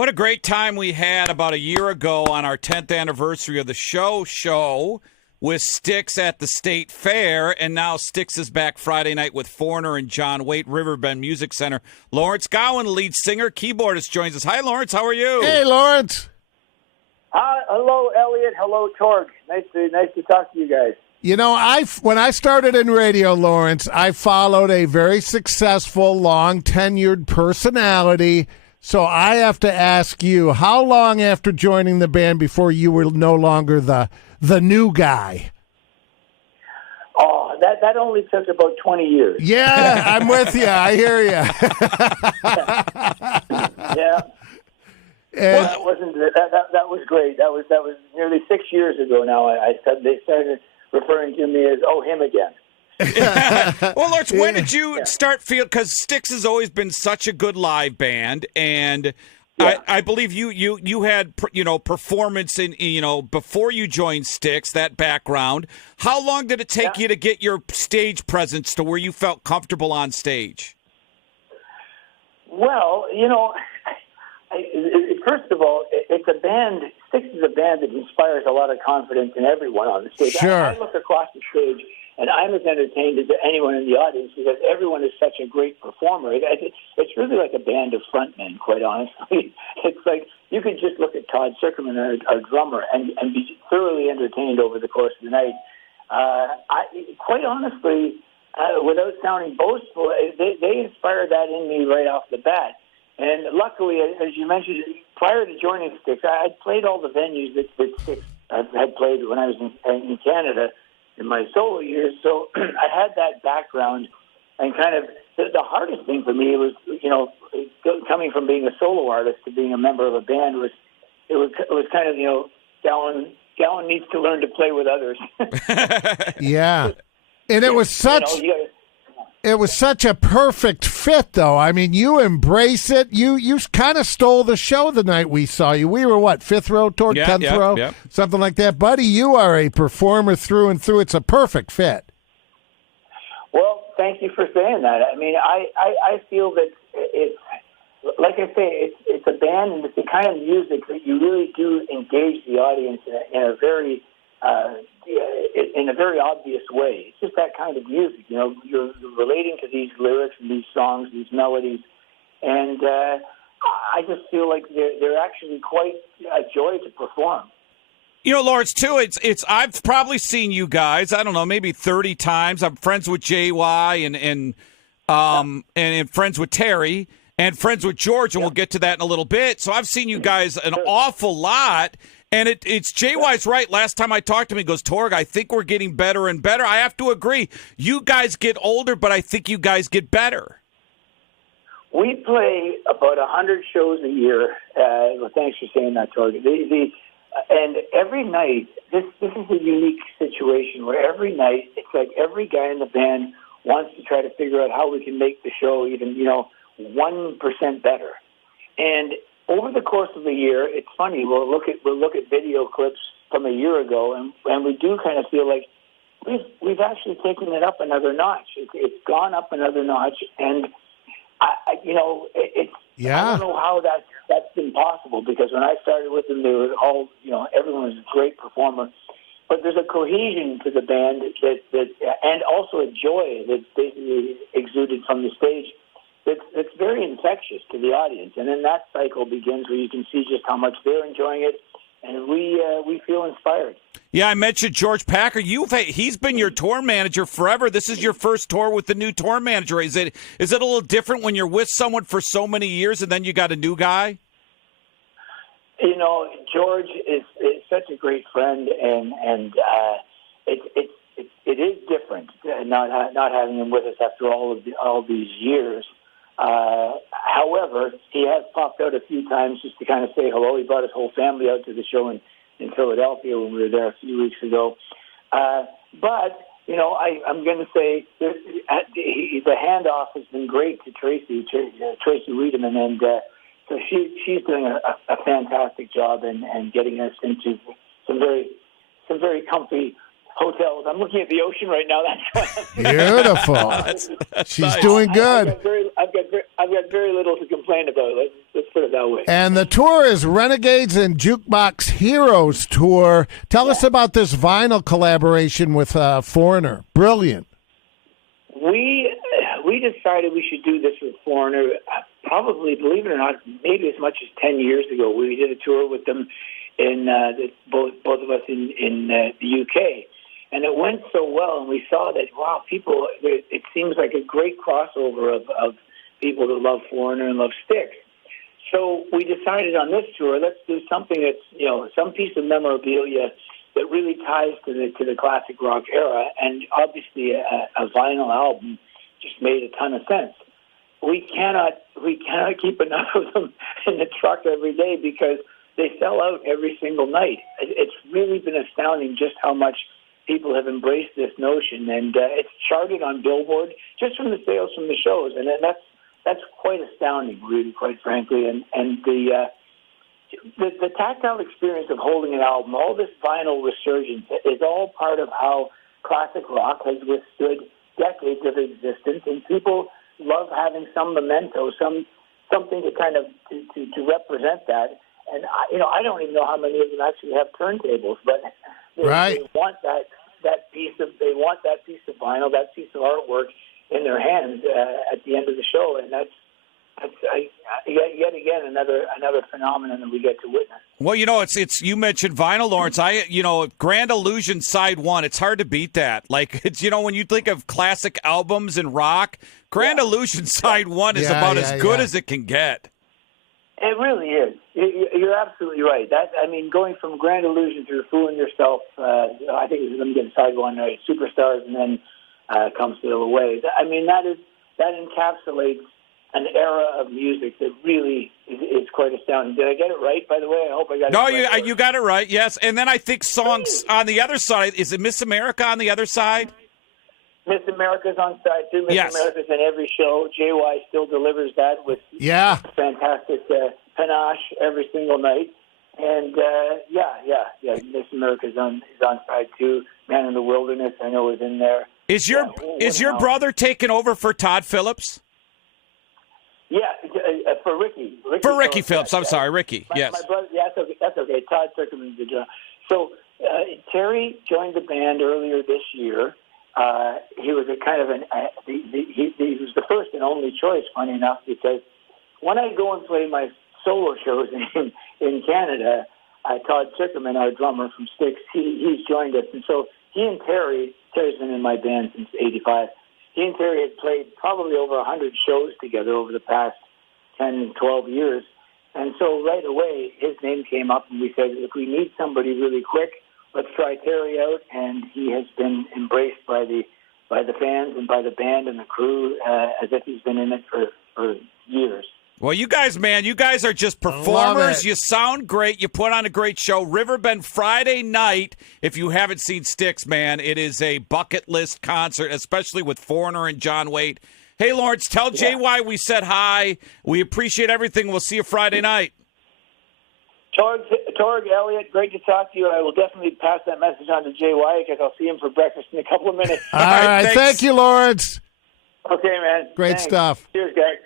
What a great time we had about a year ago on our 10th anniversary of the show with Styx at the State Fair, and now Styx is back Friday night with Foreigner and John Waite, Riverbend Music Center. Lawrence Gowan, lead singer, keyboardist, joins us. Hi, Lawrence. How are you? Hey, Lawrence. Hello, Elliott. Hello, Torg. Nice to talk to you guys. You know, when I started in radio, Lawrence, I followed a very successful, long-tenured personality. So I have to ask you, how long after joining the band before you were no longer the new guy? Oh, that only took about 20 years. Yeah, I'm with you. I hear you. Yeah. Well, that was great. That was nearly 6 years ago now. They started referring to me as him again. Well, Lawrence, when did you start feeling? Because Styx has always been such a good live band, and I believe you had performance in before you joined Styx, that background. How long did it take you to get your stage presence to where you felt comfortable on stage? Well, first of all, it's a band. Styx is a band that inspires a lot of confidence in everyone on the stage. Sure. I look across the stage, and I'm as entertained as anyone in the audience because everyone is such a great performer. It's really like a band of frontmen, quite honestly. It's like you could just look at Todd Zuckerman, our drummer, and be thoroughly entertained over the course of the night. Quite honestly, without sounding boastful, they inspired that in me right off the bat. And luckily, as you mentioned, prior to joining Styx, I had played all the venues that Styx had played when I was in Canada in my solo years. So I had that background, and kind of the hardest thing for me was, coming from being a solo artist to being a member of a band was kind of, Gowan needs to learn to play with others. Yeah. And it was such... It was such a perfect fit, though. I mean, you embrace it. You kind of stole the show the night we saw you. We were, what, 5th row, Torg, 10th row? Yeah. Something like that. Buddy, you are a performer through and through. It's a perfect fit. Well, thank you for saying that. I mean, I feel that it's, like I say, it's a band, and it's the kind of music that you really do engage the audience in a very obvious way. It's just that kind of music. You're relating to these lyrics and these songs, these melodies, and I just feel like they're actually quite a joy to perform. Lawrence, too, it's I've probably seen you guys, I don't know, maybe 30 times. I'm friends with JY and friends with Terry and friends with George, and we'll get to that in a little bit. So I've seen you guys an awful lot. And it's JY's right. Last time I talked to him, he goes, Torg, I think we're getting better and better. I have to agree. You guys get older, but I think you guys get better. We play about 100 shows a year. Well, thanks for saying that, Torg. And every night, this is a unique situation where every night, it's like every guy in the band wants to try to figure out how we can make the show even, 1% better. And over the course of the year, it's funny. We'll look at video clips from a year ago, and we do kind of feel like we've actually taken it up another notch. It's gone up another notch, and I don't know how that's been possible, because when I started with them, they were all everyone was a great performer, but there's a cohesion to the band that and also a joy that's basically exuded from the stage. It's very infectious to the audience, and then that cycle begins where you can see just how much they're enjoying it, and we feel inspired. Yeah, I mentioned George Packer. He's been your tour manager forever. This is your first tour with the new tour manager. Is it a little different when you're with someone for so many years and then you got a new guy? George is such a great friend, and it is different not having him with us after all these years. However, he has popped out a few times just to kind of say hello. He brought his whole family out to the show in Philadelphia when we were there a few weeks ago. But I'm going to say the handoff has been great to Tracy Wiedemann, and so she's doing a fantastic job and getting us into some very comfy hotels. I'm looking at the ocean right now. That's beautiful. She's nice. Doing good. I've got very little to complain about. Let's put put it that way. And the tour is Renegades and Jukebox Heroes Tour. Tell us about this vinyl collaboration with Foreigner. Brilliant. We decided we should do this with Foreigner. Probably, believe it or not, maybe as much as 10 years ago. We did a tour with them in both of us in the UK. And it went so well, and we saw that, wow, people, it seems like a great crossover of people that love Foreigner and love Styx. So we decided on this tour, let's do something that's, some piece of memorabilia that really ties to the classic rock era. And obviously a vinyl album just made a ton of sense. We cannot keep enough of them in the truck every day because they sell out every single night. It's really been astounding just how much people have embraced this notion, and it's charted on Billboard just from the sales from the shows, and that's quite astounding, really, quite frankly. And the tactile experience of holding an album, all this vinyl resurgence, is all part of how classic rock has withstood decades of existence, and people love having some memento, something to kind of to represent that. And I don't even know how many of them actually have turntables, but they want that piece of vinyl, that piece of artwork in their hands at the end of the show, and that's yet again another phenomenon that we get to witness. Well, it's you mentioned vinyl, Lawrence. Grand Illusion Side 1. It's hard to beat that. Like it's when you think of classic albums in rock, Grand Illusion Side 1 is about as good as it can get. It really is. You're absolutely right. Going from Grand Illusion through Fooling Yourself, I think it was them getting Side 1, Superstars, and then Come Sail Away. That encapsulates an era of music that really is quite astounding. Did I get it right, by the way? I hope I got it right. No, you got it right, yes. And then I think songs on the other side, is it Miss America on the other side? Miss America's on side, too. Miss America's in every show. JY still delivers that with fantastic panache every single night. And, Miss America's is on side, too. Man in the Wilderness, I know, is in there. Is your brother taking over for Todd Phillips? Yeah, for Ricky. For Ricky Phillips. I'm sorry, Ricky. Yes. My brother, that's okay. Todd took him into the job. So Terry joined the band earlier this year. He was he was the first and only choice, funny enough, because when I go and play my solo shows in Canada, Todd Zuckerman, our drummer from Styx, he's joined us. And so he and Terry's been in my band since '85. He and Terry had played probably over 100 shows together over the past 10, 12 years. And so right away, his name came up, and we said, if we need somebody really quick, let's try Terry out. And he has been embraced by the fans and by the band and the crew as if he's been in it for years. Well, you guys are just performers. You sound great. You put on a great show. Riverbend Friday night. If you haven't seen Styx, man, it is a bucket list concert, especially with Foreigner and John Waite. Hey, Lawrence, tell JY we said hi. We appreciate everything. We'll see you Friday night. Torg Elliott, great to talk to you. I will definitely pass that message on to JY because I'll see him for breakfast in a couple of minutes. All right. Thank you, Lawrence. Okay, man. Great stuff. Cheers, guys.